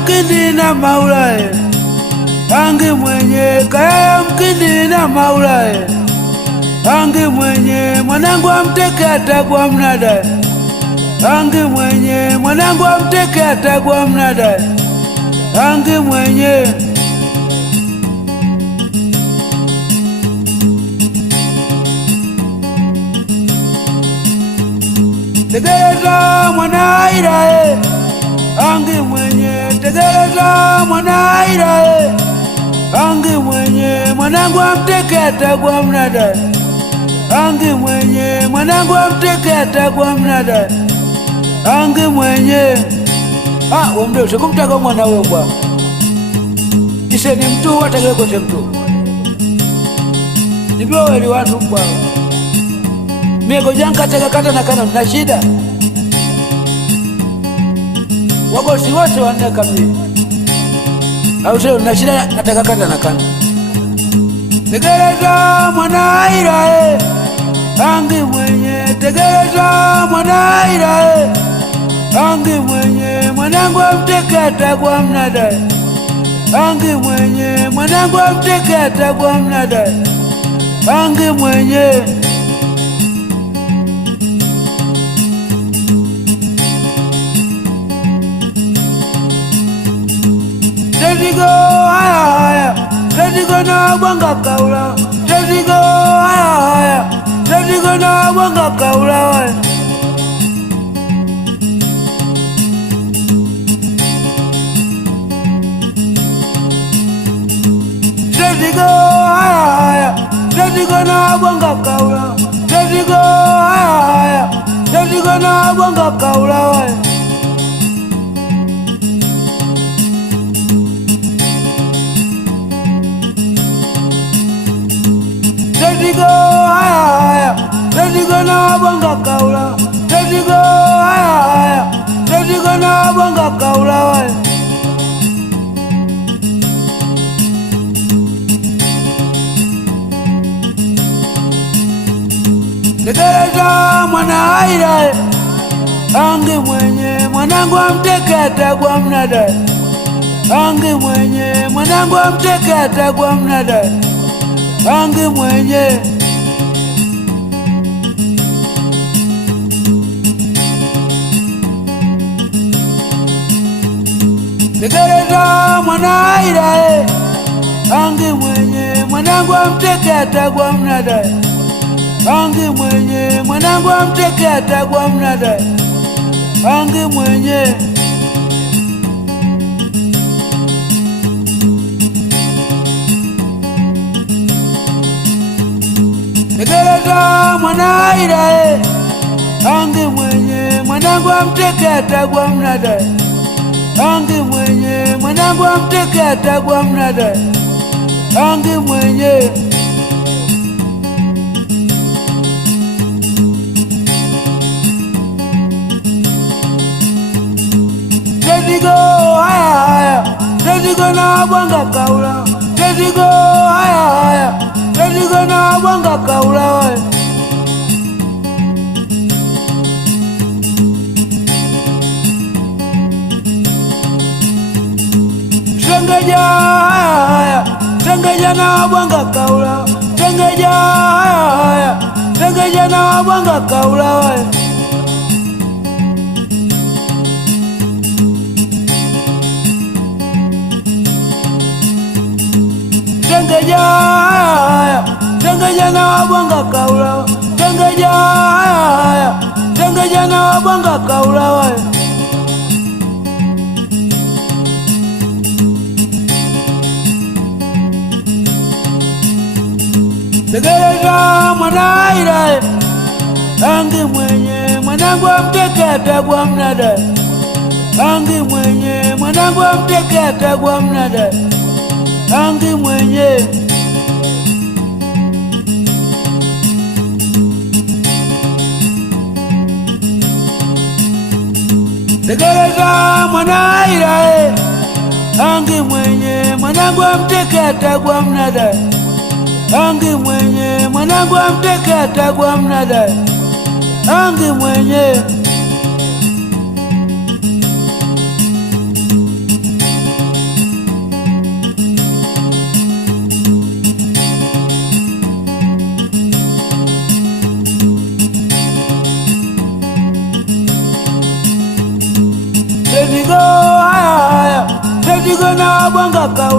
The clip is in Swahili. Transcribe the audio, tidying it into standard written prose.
mkindi na maulae, angi mwenye kaya mkindi na maulae, angi mwenye mwanangu amteke atagwa mnada, angi mwenye mwanangu amteke atagwa mnada, angi mwenye tegereza mwana airae, angi mwenye tegereza mwana airae, angi mwenye mwanangu amteke atagwa mnada, angi mwenye mwanangu amteke atagwa mnada, angi mwenye wamde usikumtaka mwana webwa ise ni mtu wategele kote mtu nibio weli watu mbwa miego janka teka kata na kana na shida wagosi wote wanne kamili au sio na shida nataka kata na kana tegereza mwana airae, angi mwenye tegereza mwana airae, angi mwenye mwanangu amteke atagwa mnada, angi mwenye mwanangu amteke atagwa mnada, angi mwenye Tedigo haya Tedigo na bwanga kaula, Tedigo haya Tedigo na bwanga kaula we Tedigo haya Tedigo na bwanga kaula, Tedigo haya Tedigo na bwanga kaula we Tedigo haya Tedigo na bwanga kaula, Tedigo haya Tedigo na bwanga kaula we tegereza mwana airae, angi mwenye mwanangu amteke atagwa mnada, angi mwenye mwanangu amteke atagwa mnada, angi mwenye tegereza mwana airae, angi mwenye mwanangu amteke atagwa mnada, angi mwenye mwanangu amteke atagwa mnada, angi mwenye tegereza mwana airae, angi mwenye mwanangu amteke atagwa mnada, angi mwenye mwanangu amteke atagwa mnada, angi mwenye Tedigo haya Tedigo na bwanga kaula, Tedigo haya Tedigo na bwanga kaula we Tengeja haya Tengeja na bwanga kaula, Tengeja haya Tengeja na bwanga kaula we Tengeja haya Tengeja na bwanga kaula, Tengeja haya Tengeja na bwanga kaula we tegereza mwana airae, angi mwenye mwanangu amteke atagwa mnada, angi mwenye mwanangu amteke atagwa mnada, angi mwenye tegereza mwana airae, angi mwenye mwanangu amteke atagwa mnada, angi mwenye mwanangu amteke atagwa mnada, angi mwenye Napanga